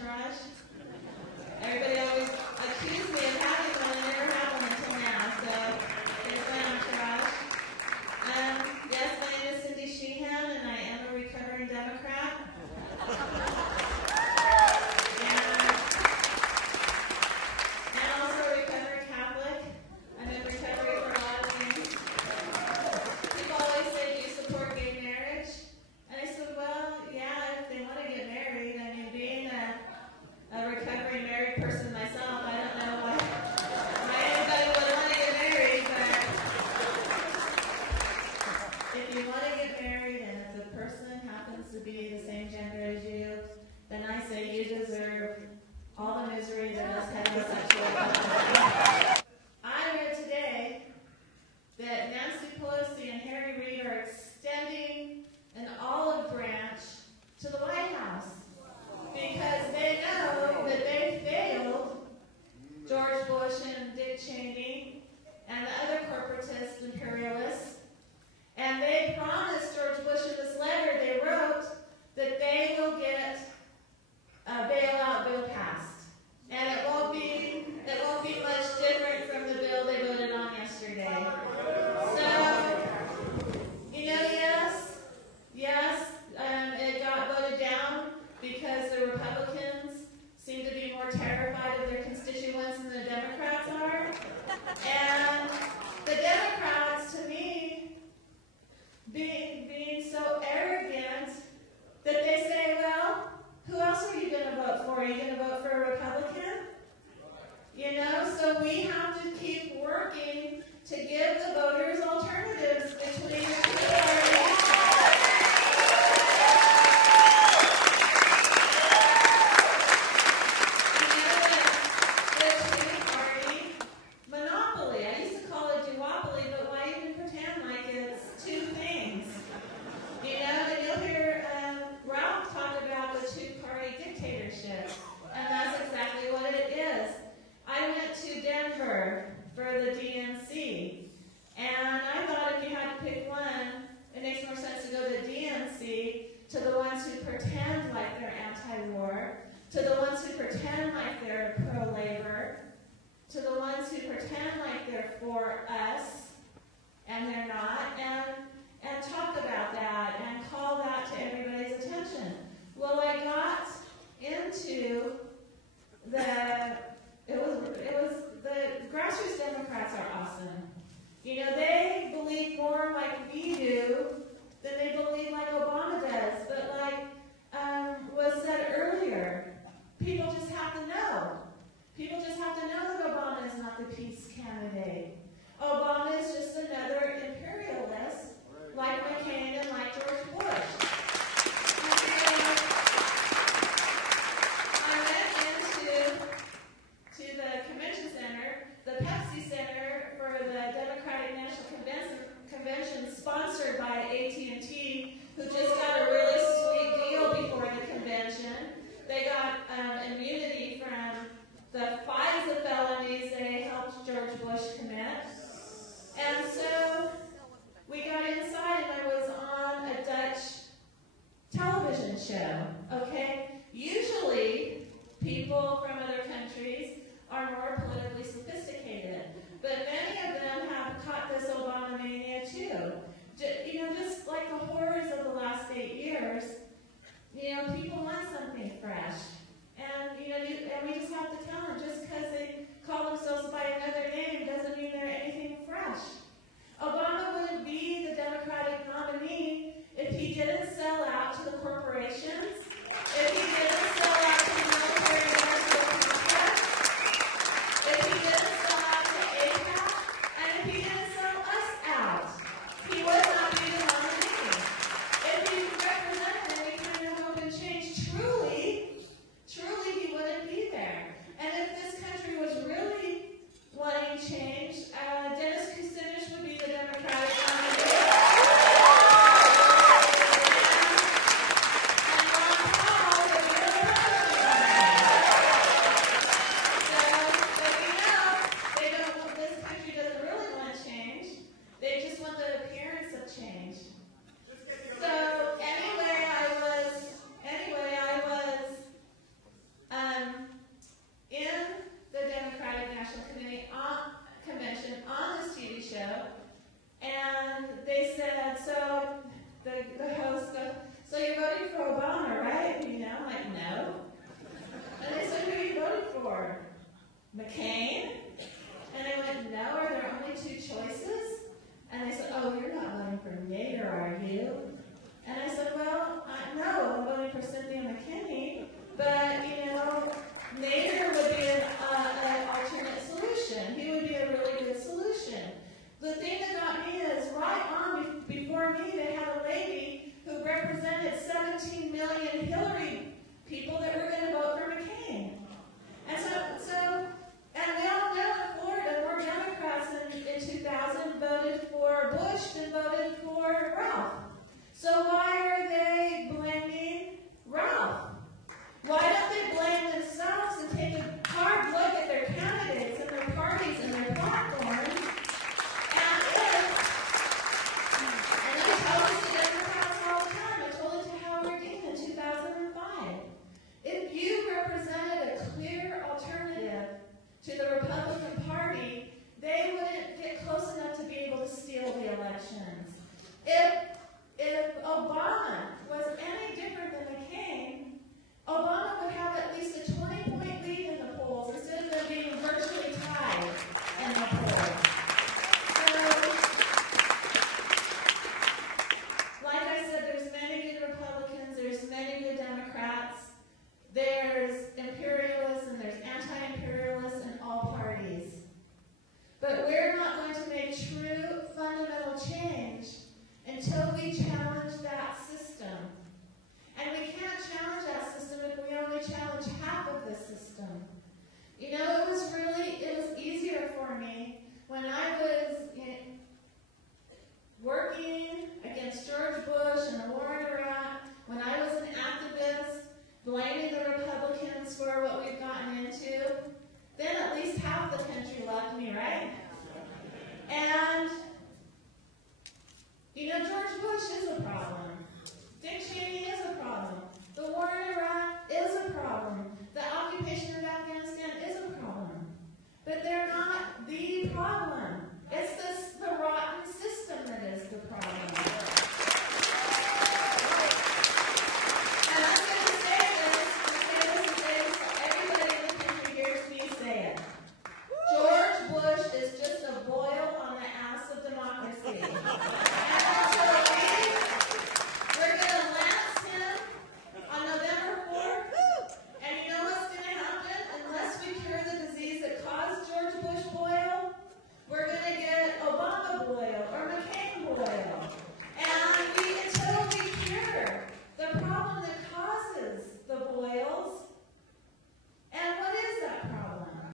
entourage? Everybody always accused me of having one. I never had one until now. So there's my entourage. Yes, my name is Sheehan, and I am a recovering Democrat. And also a recovering Catholic. I'm in recovery for a lot of things. People always say, do you support gay marriage? And I said, well, yeah, if they want to get married. I mean, being a recovering married person myself, I don't know why anybody would want to get married, but if you want to get married and if the person happens to be the same gender as you, then I say you deserve all the misery that is heterosexual couples. I read today that Nancy Pelosi and Harry Reid are extending an olive branch to the White House because they know that they failed George Bush and Dick Cheney and the other corporatist imperialists. And they promised George Bush in this letter they wrote that they will get a bailout bill passed. And it won't be much different from the bill they voted on yesterday. So, yes, it got voted down because the Republicans seem to be more terrified of their constituents than the Democrats are. And the Democrats, to me, being so arrogant that they say, well, who else are you going to vote for? Are you going to vote for a Republican? So we have to keep working to give the voters alternatives between the two parties. The two-party monopoly. I used to call it duopoly, but why even pretend like it's two things? And you'll hear Ralph talk about the two-party dictatorship, and that's exactly what it is. I went to Denver for the DNC, and I thought if you had to pick one, it makes more sense to go to DNC, to the ones who pretend like they're anti-war, to the ones who pretend like they're pro-labor, to the ones who pretend like they're for us, and they're not, and talk about that and call that to everybody's attention. Well, I got into the grassroots Democrats are awesome. They believe more like we do than they believe like Obama does. But like was said earlier, people just have to know. People just have to know that Obama is not the peace candidate. Obama is just another imperialist, like McCain and like George Bush. I went into the convention center, the Pepsi Center for the Democratic National Convention, sponsored by AT&T, who just got a really sweet deal before the convention. They got immunity from the FISA felonies they helped George Bush commit. And so we got inside, and I was on a Dutch television show, okay? Usually, people from other countries are more politically sophisticated. for me when I was working against George Bush and the war in Iraq, when I was an activist, blaming the Republicans for what we've gotten into, then at least half the country loved me, right? And, you know, George Bush is a problem. Dick Cheney is a problem. The war in Iraq is a problem. The occupation of Afghanistan is a problem. But they're not the problem.